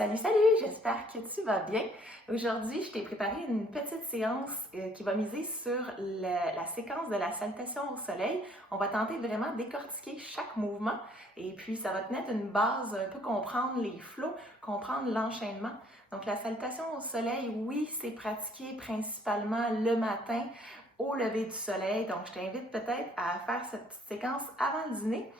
Salut, salut! J'espère que tu vas bien. Aujourd'hui, je t'ai préparé une petite séance qui va miser sur la séquence de la salutation au soleil. On va tenter de vraiment décortiquer chaque mouvement et puis ça va te mettre une base, un peu comprendre les flots, comprendre l'enchaînement. Donc la salutation au soleil, oui, c'est pratiqué principalement le matin au lever du soleil. Donc je t'invite peut-être à faire cette petite séquence avant le dîner.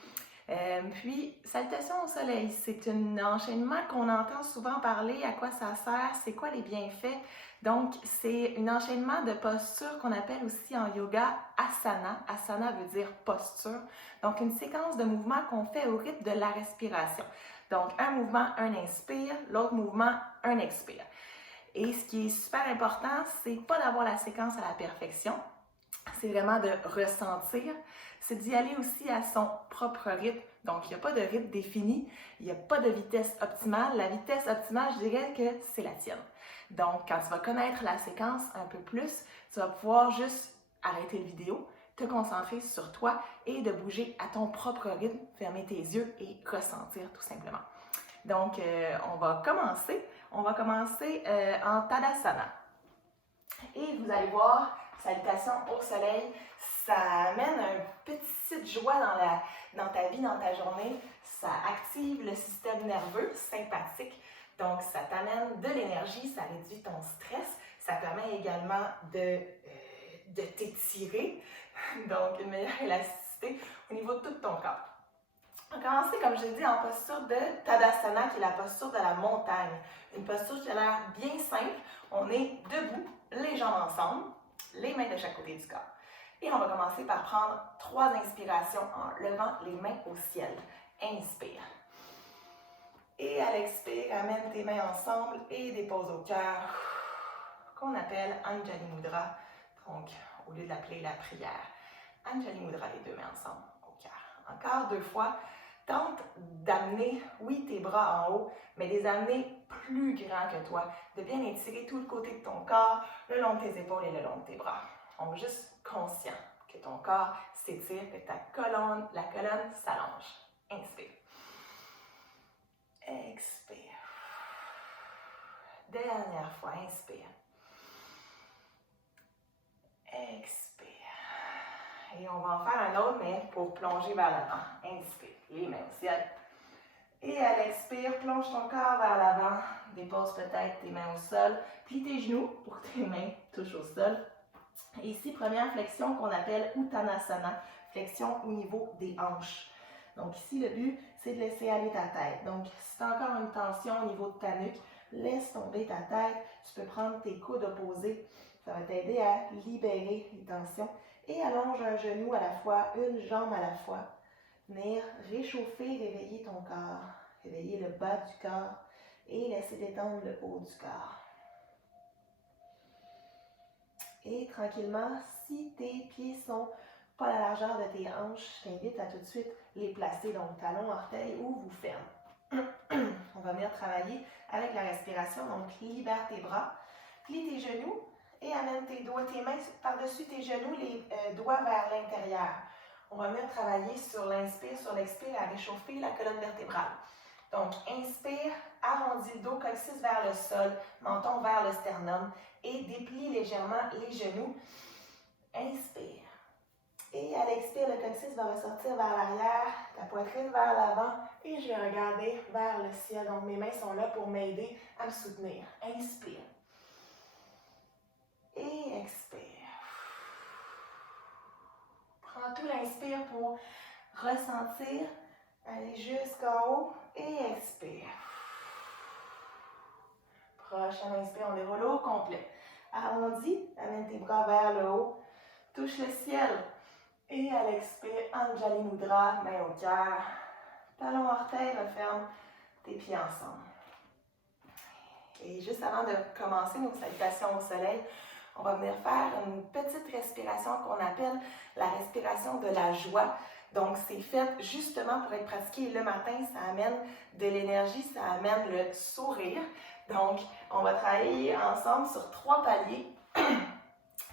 Puis, salutation au soleil, c'est un enchaînement qu'on entend souvent parler, à quoi ça sert, c'est quoi les bienfaits. Donc, c'est un enchaînement de postures qu'on appelle aussi en yoga asana. Asana veut dire posture. Donc, une séquence de mouvements qu'on fait au rythme de la respiration. Donc, un mouvement, un inspire, l'autre mouvement, un expire. Et ce qui est super important, c'est pas d'avoir la séquence à la perfection, c'est vraiment de ressentir, c'est d'y aller aussi à son propre rythme. Donc, il n'y a pas de rythme défini, il n'y a pas de vitesse optimale. La vitesse optimale, je dirais que c'est la tienne. Donc, quand tu vas connaître la séquence un peu plus, tu vas pouvoir juste arrêter la vidéo, te concentrer sur toi et de bouger à ton propre rythme, fermer tes yeux et ressentir tout simplement. Donc, on va commencer. On va commencer en Tadasana. Et vous allez voir, salutation au soleil, ça amène une petite joie dans ta vie, dans ta journée. Ça active le système nerveux sympathique. Donc, ça t'amène de l'énergie, ça réduit ton stress. Ça permet également de t'étirer, donc une meilleure élasticité au niveau de tout ton corps. On va commencer, comme je l'ai dit, en posture de Tadasana, qui est la posture de la montagne. Une posture qui a l'air bien simple. On est debout, les jambes ensemble, les mains de chaque côté du corps. Et on va commencer par prendre 3 inspirations en levant les mains au ciel. Inspire. Et à l'expire, amène tes mains ensemble et dépose au cœur, qu'on appelle Anjali Mudra. Donc, au lieu de l'appeler la prière. Anjali Mudra, les 2 mains ensemble au cœur. Encore 2 fois. Tente d'amener, oui, tes bras en haut, mais de les amener plus grands que toi, de bien étirer tout le côté de ton corps, le long de tes épaules et le long de tes bras. On va juste conscient que ton corps s'étire, que la colonne s'allonge. Inspire. Expire. Dernière fois, inspire. Expire. Et on va en faire un autre, mais pour plonger vers l'avant. Inspire, les mains au ciel. Et à l'expire, plonge ton corps vers l'avant. Dépose peut-être tes mains au sol. Plie tes genoux pour que tes mains touchent au sol. Et ici, première flexion qu'on appelle Uttanasana, flexion au niveau des hanches. Donc ici, le but, c'est de laisser aller ta tête. Donc, si tu as encore une tension au niveau de ta nuque, laisse tomber ta tête. Tu peux prendre tes coudes opposés. Ça va t'aider à libérer les tensions. Et allonge un genou à la fois, une jambe à la fois. Venir réchauffer, réveiller ton corps. Réveiller le bas du corps et laisser détendre le haut du corps. Et tranquillement, si tes pieds sont pas à la largeur de tes hanches, je t'invite à tout de suite les placer, donc talons, orteils ou vous ferme. On va venir travailler avec la respiration, donc libère tes bras, plie tes genoux et amène tes mains par-dessus tes genoux, les doigts vers l'intérieur. On va venir travailler sur l'inspire, sur l'expire à réchauffer la colonne vertébrale. Donc, inspire, arrondis le dos, coccyx vers le sol, menton vers le sternum et déplie légèrement les genoux. Inspire. Et à l'expire, le coccyx va ressortir vers l'arrière, ta poitrine vers l'avant et je vais regarder vers le ciel. Donc, mes mains sont là pour m'aider à me soutenir. Inspire. Et expire. Prends tout l'inspire pour ressentir, aller jusqu'en haut et expire. Prochain inspire, on déroule au complet. Arrondis, amène tes bras vers le haut, touche le ciel. Et à l'expire, Anjali Mudra, main au cœur. Talon orteil, referme tes pieds ensemble. Et juste avant de commencer nos salutations au soleil, on va venir faire une petite respiration qu'on appelle la respiration de la joie. Donc, c'est fait justement pour être pratiqué le matin. Ça amène de l'énergie, ça amène le sourire. Donc, on va travailler ensemble sur 3 paliers.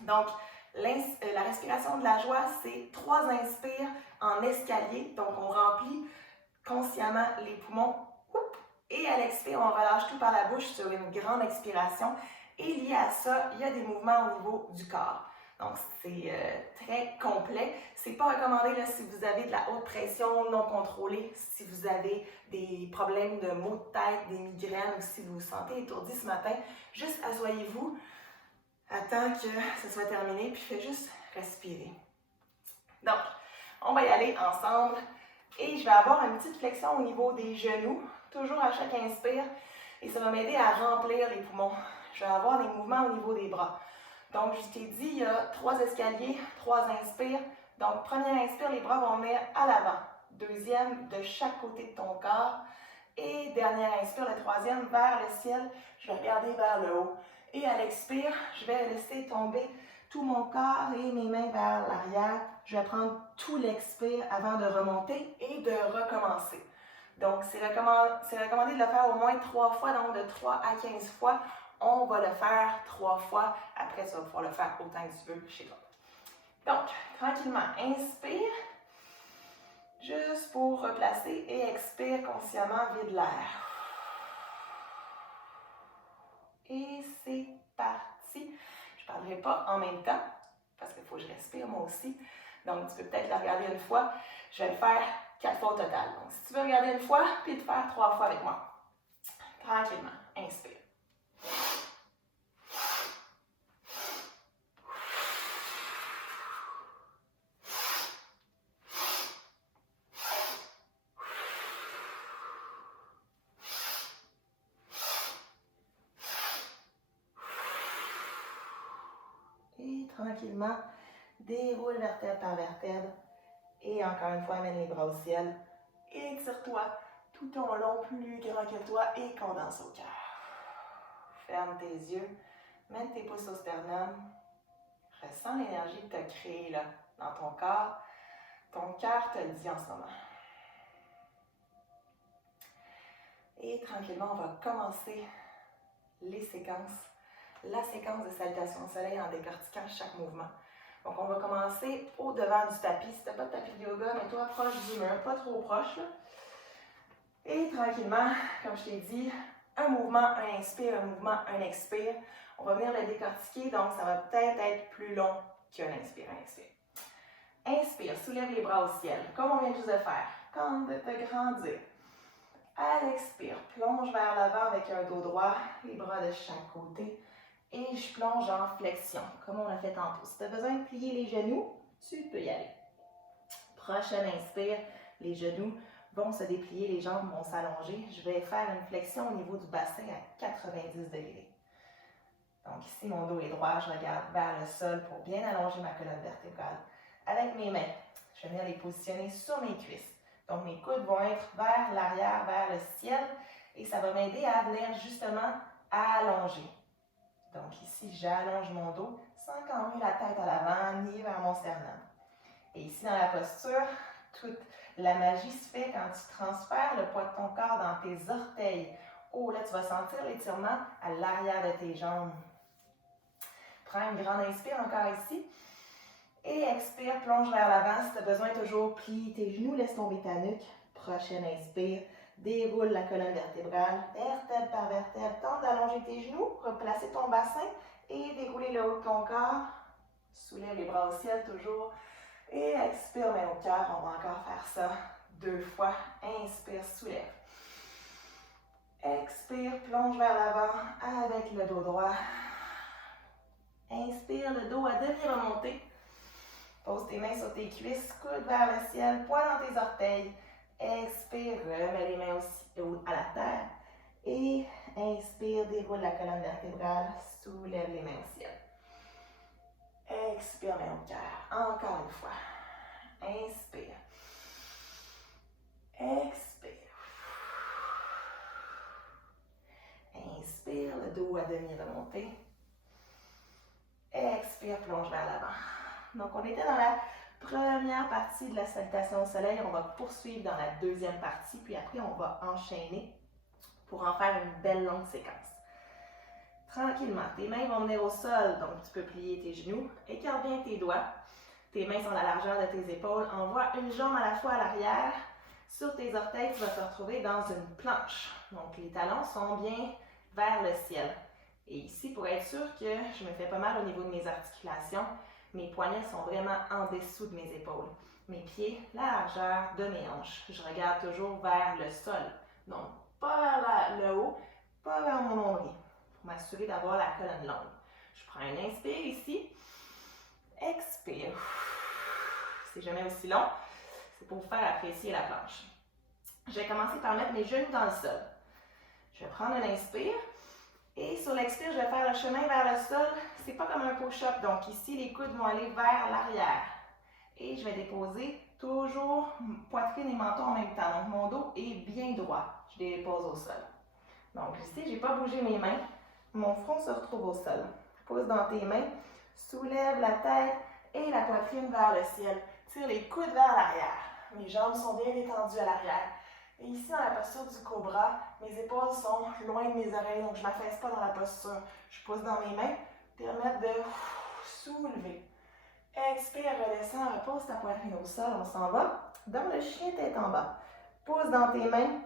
Donc, la respiration de la joie, c'est 3 inspires en escalier. Donc, on remplit consciemment les poumons. Et à l'expire, on relâche tout par la bouche sur une grande expiration. Et lié à ça, il y a des mouvements au niveau du corps. Donc, c'est très complet. C'est pas recommandé là, si vous avez de la haute pression non contrôlée, si vous avez des problèmes de maux de tête, des migraines ou si vous vous sentez étourdi ce matin. Juste asseyez-vous, attends que ce soit terminé, puis faites juste respirer. Donc, on va y aller ensemble. Et je vais avoir une petite flexion au niveau des genoux, toujours à chaque inspire. Et ça va m'aider à remplir les poumons. Je vais avoir des mouvements au niveau des bras. Donc, je t'ai dit, il y a 3 escaliers, 3 inspires. Donc, premier inspire, les bras vont venir à l'avant. Deuxième, de chaque côté de ton corps. Et dernier inspire, le troisième, vers le ciel. Je vais regarder vers le haut. Et à l'expire, je vais laisser tomber tout mon corps et mes mains vers l'arrière. Je vais prendre tout l'expire avant de remonter et de recommencer. Donc, c'est recommandé de le faire au moins 3 fois, donc de 3 à 15 fois. On va le faire 3 fois. Après, tu vas pouvoir le faire autant que tu veux chez toi. Donc, tranquillement, inspire. Juste pour replacer et expire consciemment, vide l'air. Et c'est parti. Je ne parlerai pas en même temps parce qu'il faut que je respire moi aussi. Donc, tu peux peut-être le regarder une fois. Je vais le faire 4 fois au total. Donc, si tu veux regarder une fois, puis le faire 3 fois avec moi. Tranquillement, inspire. Et tranquillement, déroule vertèbre par vertèbre. Et encore une fois, amène les bras au ciel. Étire-toi tout ton long, plus grand que toi et condense au cœur. Ferme tes yeux, mène tes pouces au sternum. Ressens l'énergie que tu as créée là, dans ton corps. Ton cœur te le dit en ce moment. Et tranquillement, on va commencer les séquences. La séquence de salutation au soleil en décortiquant chaque mouvement. Donc, on va commencer au devant du tapis. Si tu n'as pas de tapis de yoga, mets-toi proche du mur, pas trop proche. Là. Et tranquillement, comme je t'ai dit, un mouvement, un inspire, un mouvement, un expire. On va venir le décortiquer, donc ça va peut-être être plus long qu'un inspire, un expire. Inspire, soulève les bras au ciel, comme on vient juste de faire, comme de te grandir. À l'expire, plonge vers l'avant avec un dos droit, les bras de chaque côté. Et je plonge en flexion, comme on l'a fait tantôt. Si tu as besoin de plier les genoux, tu peux y aller. Prochain inspire, les genoux vont se déplier, les jambes vont s'allonger. Je vais faire une flexion au niveau du bassin à 90 degrés. Donc ici, mon dos est droit, je regarde vers le sol pour bien allonger ma colonne vertébrale. Avec mes mains, je vais venir les positionner sur mes cuisses. Donc mes coudes vont être vers l'arrière, vers le ciel, et ça va m'aider à venir justement allonger. Donc ici, j'allonge mon dos sans camber la tête à l'avant ni vers mon sternum. Et ici, dans la posture, toute la magie se fait quand tu transfères le poids de ton corps dans tes orteils. Oh, là, tu vas sentir l'étirement à l'arrière de tes jambes. Prends une grande inspire encore ici. Et expire, plonge vers l'avant. Si tu as besoin, toujours plie tes genoux, laisse tomber ta nuque. Prochaine inspire. Déroule la colonne vertébrale, vertèbre par vertèbre. Tente d'allonger tes genoux, replacer ton bassin et dérouler le haut de ton corps. Soulève les bras au ciel toujours. Et expire, main au cœur. On va encore faire ça 2 fois. Inspire, soulève. Expire, plonge vers l'avant avec le dos droit. Inspire, le dos à demi remonté. Pose tes mains sur tes cuisses, coude vers le ciel, poids dans tes orteils. Expire, remets les mains aussi à la terre. Et inspire, déroule la colonne vertébrale, soulève les mains au ciel. Expire, main au cœur. Encore une fois. Inspire. Expire. Inspire, le dos à demi remonté. Expire, plonge vers l'avant. Donc, on était dans la première partie de la salutation au soleil. On va poursuivre dans la deuxième partie, puis après, on va enchaîner pour en faire une belle longue séquence. Tranquillement, tes mains vont venir au sol, donc tu peux plier tes genoux. Écarte bien tes doigts. Tes mains sont à la largeur de tes épaules. Envoie une jambe à la fois à l'arrière Sur tes orteils, tu vas te retrouver dans une planche. Donc, les talons sont bien vers le ciel. Et ici, pour être sûr que je me fais pas mal au niveau de mes articulations, mes poignets sont vraiment en dessous de mes épaules. Mes pieds, la largeur de mes hanches. Je regarde toujours vers le sol. Donc, pas vers le haut, pas vers mon nombril. Pour m'assurer d'avoir la colonne longue. Je prends un inspire ici. Expire. C'est jamais aussi long. C'est pour vous faire apprécier la planche. Je vais commencer par mettre mes genoux dans le sol. Je vais prendre un inspire. Et sur l'expire, je vais faire le chemin vers le sol. C'est pas comme un push-up. Donc ici, les coudes vont aller vers l'arrière. Et je vais déposer toujours poitrine et menton en même temps. Donc mon dos est bien droit. Je les dépose au sol. Donc ici, je n'ai pas bougé mes mains. Mon front se retrouve au sol. Pose dans tes mains. Soulève la tête et la poitrine vers le ciel. Tire les coudes vers l'arrière. Mes jambes sont bien détendues à l'arrière. Et ici, dans la posture du cobra, mes épaules sont loin de mes oreilles, donc je ne m'affaisse pas dans la posture. Je pose dans mes mains, permettre de soulever. Expire, redescends, repose ta poitrine au sol, on s'en va. Dans le chien tête en bas. Pose dans tes mains,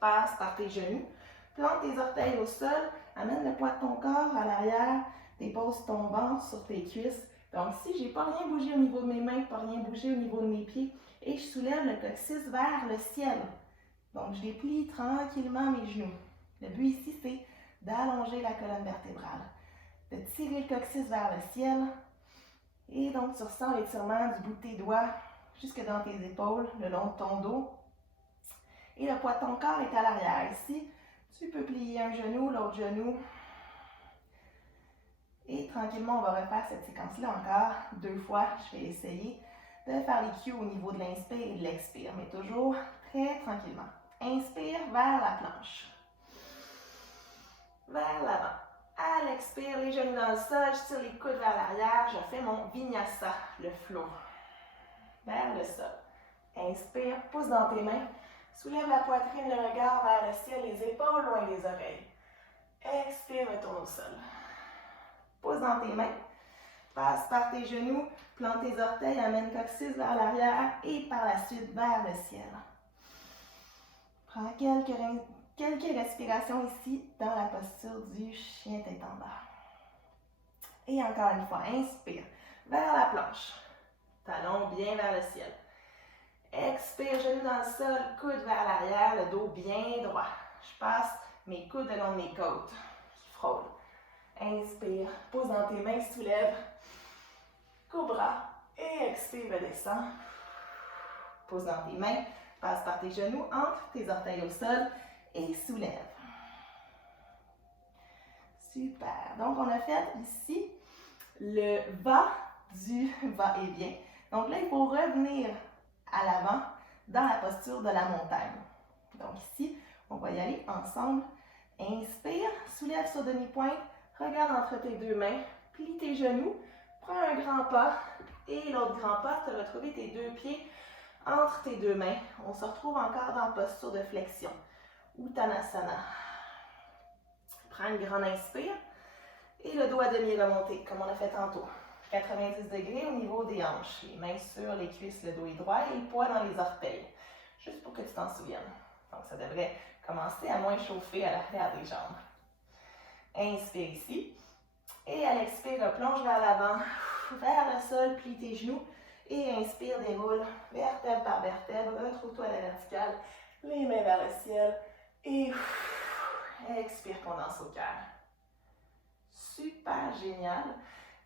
passe par tes genoux. Plante tes orteils au sol, amène le poids de ton corps à l'arrière, dépose ton ventre sur tes cuisses. Donc ici, je n'ai pas rien bougé au niveau de mes mains, pas rien bougé au niveau de mes pieds. Et je soulève le coccyx vers le ciel. Donc, je déplie tranquillement mes genoux. Le but ici, c'est d'allonger la colonne vertébrale, de tirer le coccyx vers le ciel. Et donc, tu ressens l'étirement du bout de tes doigts jusque dans tes épaules, le long de ton dos. Et le poids de ton corps est à l'arrière. Ici, tu peux plier un genou, l'autre genou. Et tranquillement, on va refaire cette séquence-là encore 2 fois. Je vais essayer de faire les cues au niveau de l'inspire et de l'expire, mais toujours très tranquillement. Inspire vers la planche. Vers l'avant. À l'expire, les genoux dans le sol, je tire les coudes vers l'arrière, je fais mon vinyasa, le flow. Vers le sol. Inspire, pousse dans tes mains. Soulève la poitrine, le regard vers le ciel, les épaules loin des oreilles. Expire, retourne au sol. Pousse dans tes mains. Passe par tes genoux, plante tes orteils, amène coccyx vers l'arrière et par la suite vers le ciel. Prends quelques respirations ici dans la posture du chien tête en bas. Et encore une fois, inspire vers la planche. Talons bien vers le ciel. Expire, genoux dans le sol, coude vers l'arrière, le dos bien droit. Je passe mes coudes le long de mes côtes qui frôlent. Inspire, pose dans tes mains, soulève. Cobra. Et expire, redescends. Pose dans tes mains, passe par tes genoux, ancre tes orteils au sol et soulève. Super. Donc, on a fait ici le du va-et-vient. Donc là, il faut revenir à l'avant dans la posture de la montagne. Donc ici, on va y aller ensemble. Inspire, soulève sur demi-pointe, regarde entre tes 2 mains, plie tes genoux, prends un grand pas et l'autre grand pas, tu as retrouvé tes 2 pieds entre tes 2 mains. On se retrouve encore dans la posture de flexion. Uttanasana. Prends une grande inspire et le dos à demi remonté, comme on a fait tantôt. 90 degrés au niveau des hanches. Les mains sur les cuisses, le dos est droit et le poids dans les orteils. Juste pour que tu t'en souviennes. Donc, ça devrait commencer à moins chauffer à l'arrière des jambes. Inspire ici. Et à l'expire, plonge vers l'avant, vers le sol, plie tes genoux. Et inspire, déroule vertèbre par vertèbre. Retrouve-toi à la verticale. Les mains vers le ciel. Et expire, condense au cœur. Super génial.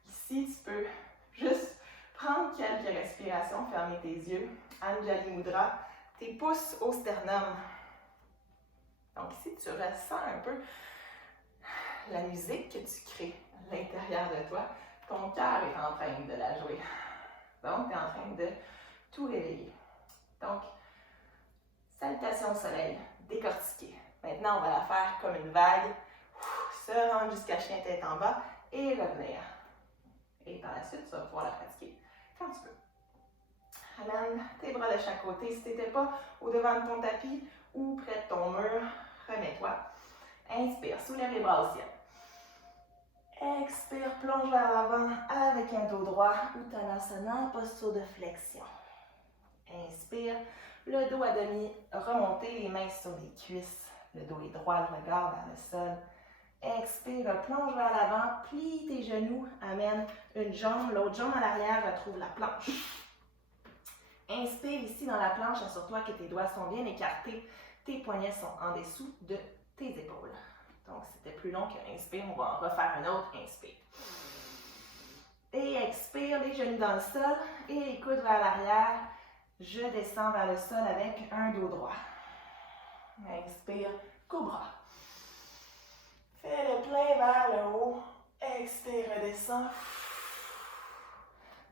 Ici, tu peux juste prendre quelques respirations, fermer tes yeux. Anjali Mudra, tes pouces au sternum. Donc ici, tu ressens un peu la musique que tu crées à l'intérieur de toi. Ton cœur est en train de la jouer. Donc, tu es en train de tout réveiller. Donc, salutation au soleil, décortiquée. Maintenant, on va la faire comme une vague. Se rendre jusqu'à chien tête en bas et revenir. Et par la suite, tu vas pouvoir la pratiquer quand tu peux. Amène tes bras de chaque côté. Si tu n'étais pas au devant de ton tapis ou près de ton mur, remets-toi. Inspire, soulève les bras au ciel. Expire, plonge vers l'avant avec un dos droit. Uttanasana, posture de flexion. Inspire, Le dos à demi remonté, les mains sur les cuisses. Le dos est droit, le regard vers le sol. Expire, plonge vers l'avant, plie tes genoux, amène une jambe, l'autre jambe à l'arrière, retrouve la planche. Inspire ici dans la planche, assure-toi que tes doigts sont bien écartés, tes poignets sont en dessous de tes épaules. Donc, c'était plus long qu'un inspire, on va en refaire un autre, inspire. Et expire, les genoux dans le sol et les coudes vers l'arrière. Je descends vers le sol avec un dos droit. Inspire, cobra. Fais le plein vers le haut. Expire, redescends.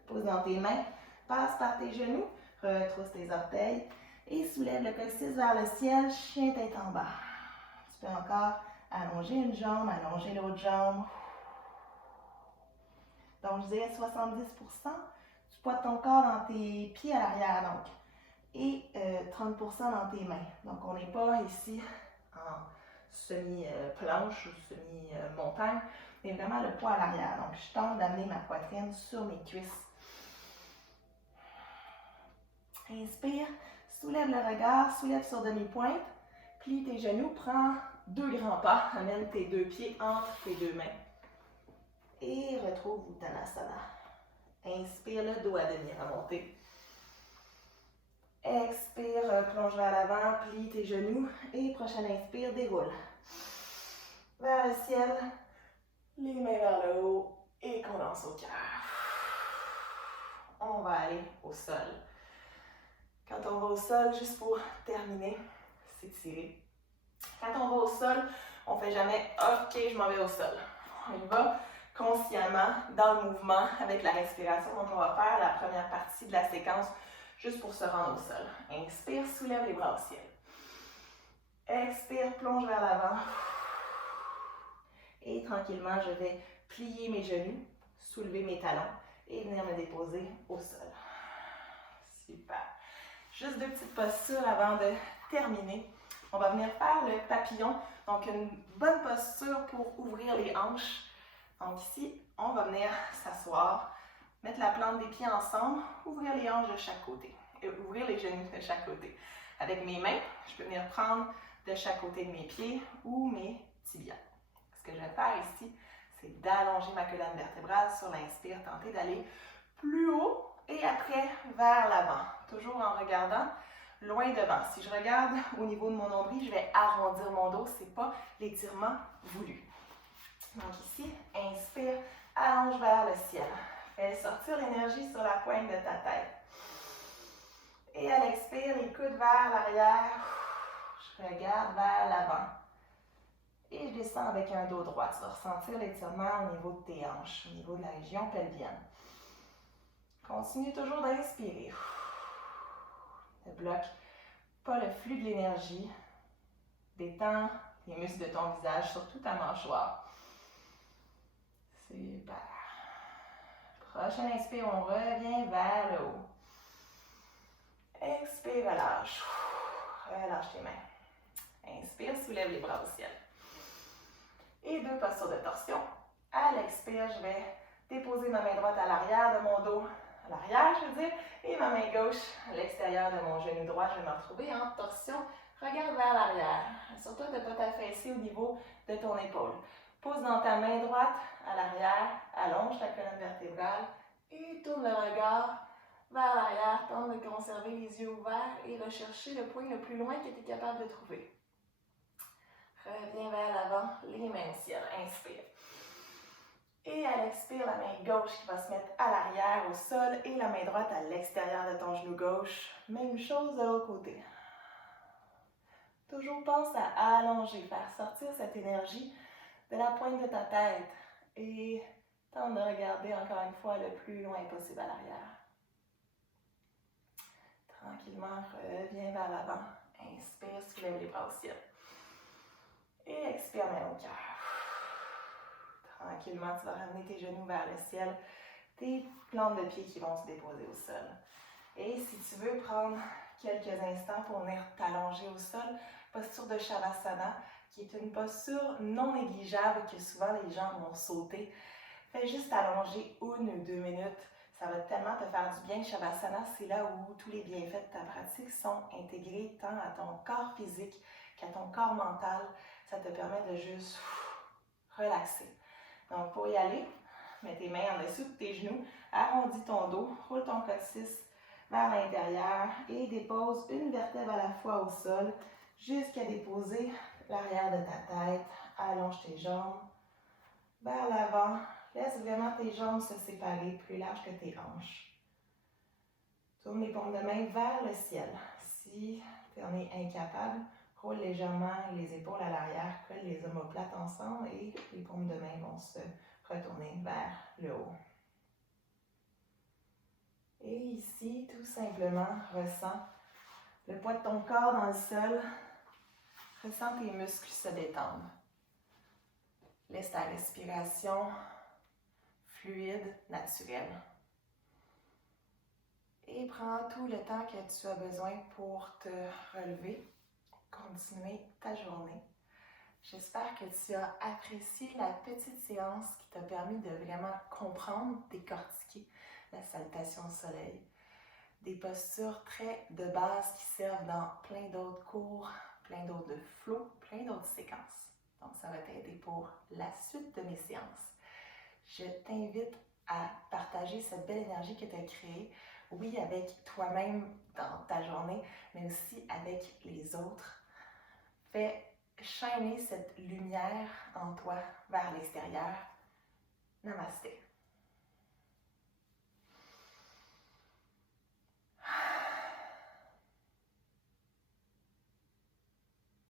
Pose dans tes mains. Passe par tes genoux. Retrousse tes orteils. Et soulève le coccyx vers le ciel. Chien tête en bas. Tu peux encore allonger une jambe, allonger l'autre jambe. Donc, je dirais 70% du poids de ton corps dans tes pieds à l'arrière. Donc, et 30% dans tes mains. Donc, on n'est pas ici en semi-planche ou semi-montagne, mais vraiment le poids à l'arrière. Donc, je tente d'amener ma poitrine sur mes cuisses. Inspire, soulève le regard, soulève sur demi-pointe, plie tes genoux, prends 2 grands pas, amène tes 2 pieds entre tes 2 mains. Et retrouve Uttanasana. Inspire, le dos à demi remonté. Expire, plonge vers l'avant, plie tes genoux et prochaine inspire, déroule. Vers le ciel, les mains vers le haut et condense au cœur. On va aller au sol. Quand on va au sol, juste pour terminer, s'étirer. Quand on va au sol, on ne fait jamais « OK, je m'en vais au sol ». On y va consciemment dans le mouvement avec la respiration. Donc, on va faire la première partie de la séquence juste pour se rendre au sol. Inspire, soulève les bras au ciel. Expire, plonge vers l'avant. Et tranquillement, je vais plier mes genoux, soulever mes talons et venir me déposer au sol. Super. Juste 2 petites postures avant de terminer. On va venir faire le papillon. Donc, une bonne posture pour ouvrir les hanches. Donc ici, on va venir s'asseoir, mettre la plante des pieds ensemble, ouvrir les hanches de chaque côté. Et ouvrir les genoux de chaque côté. Avec mes mains, je peux venir prendre de chaque côté de mes pieds ou mes tibias. Ce que je vais faire ici, c'est d'allonger ma colonne vertébrale sur l'inspire, tenter d'aller plus haut et après vers l'avant. Toujours en regardant loin devant. Si je regarde au niveau de mon nombril, je vais arrondir mon dos, ce n'est pas l'étirement voulu. Donc ici, inspire, allonge vers le ciel. Fais sortir l'énergie sur la pointe de ta tête. Et à l'expire, les coudes vers l'arrière. Je regarde vers l'avant. Et je descends avec un dos droit. Tu vas ressentir l'étirement au niveau de tes hanches, au niveau de la région pelvienne. Continue toujours d'inspirer. Ne bloque pas le flux de l'énergie. Détends les muscles de ton visage, surtout ta mâchoire. Super. Prochaine inspire, on revient vers le haut. Expire, relâche. Relâche tes mains. Inspire, soulève les bras au ciel. Et 2 postures de torsion. À l'expire, je vais déposer ma main droite à l'arrière de mon dos, à l'arrière, je veux dire, et ma main gauche à l'extérieur de mon genou droit. Je vais me retrouver en torsion. Regarde vers l'arrière. Assure-toi de ne pas t'affaisser au niveau de ton épaule. Pose dans ta main droite à l'arrière, allonge ta colonne vertébrale et tourne le regard vers l'arrière. Tente de conserver les yeux ouverts et rechercher le point le plus loin que tu es capable de trouver. Reviens vers l'avant, les mains au ciel. Inspire. Et à l'expire, la main gauche qui va se mettre à l'arrière au sol et la main droite à l'extérieur de ton genou gauche. Même chose de l'autre côté. Toujours pense à allonger, faire sortir cette énergie de la pointe de ta tête et tente de regarder encore une fois le plus loin possible à l'arrière. Tranquillement, reviens vers l'avant. Inspire, soulève les bras au ciel. Et expire, main au cœur. Tranquillement, tu vas ramener tes genoux vers le ciel, tes plantes de pieds qui vont se déposer au sol. Et si tu veux prendre quelques instants pour venir t'allonger au sol, posture de Shavasana, qui est une posture non négligeable que souvent les gens vont sauter. Fais juste allonger 1 ou 2 minutes. Ça va tellement te faire du bien. Shavasana, c'est là où tous les bienfaits de ta pratique sont intégrés tant à ton corps physique qu'à ton corps mental. Ça te permet de juste relaxer. Donc, pour y aller, mets tes mains en dessous de tes genoux, arrondis ton dos, roule ton coccyx vers l'intérieur et dépose une vertèbre à la fois au sol jusqu'à déposer l'arrière de ta tête. Allonge tes jambes vers l'avant. Laisse vraiment tes jambes se séparer plus large que tes hanches. Tourne les paumes de main vers le ciel. Si tu en es incapable, roule légèrement les épaules à l'arrière, colle les omoplates ensemble et les paumes de main vont se retourner vers le haut. Et ici, tout simplement, ressens le poids de ton corps dans le sol. Ressens tes muscles se détendre. Laisse ta respiration fluide, naturelle. Et prends tout le temps que tu as besoin pour te relever, continuer ta journée. J'espère que tu as apprécié la petite séance qui t'a permis de vraiment comprendre, décortiquer la salutation au soleil. Des postures très de base qui servent dans plein d'autres cours, plein d'autres de flow, plein d'autres séquences. Donc, ça va t'aider pour la suite de mes séances. Je t'invite à partager cette belle énergie que tu as créée, oui, avec toi-même dans ta journée, mais aussi avec les autres. Fais shiner cette lumière en toi vers l'extérieur. Namasté.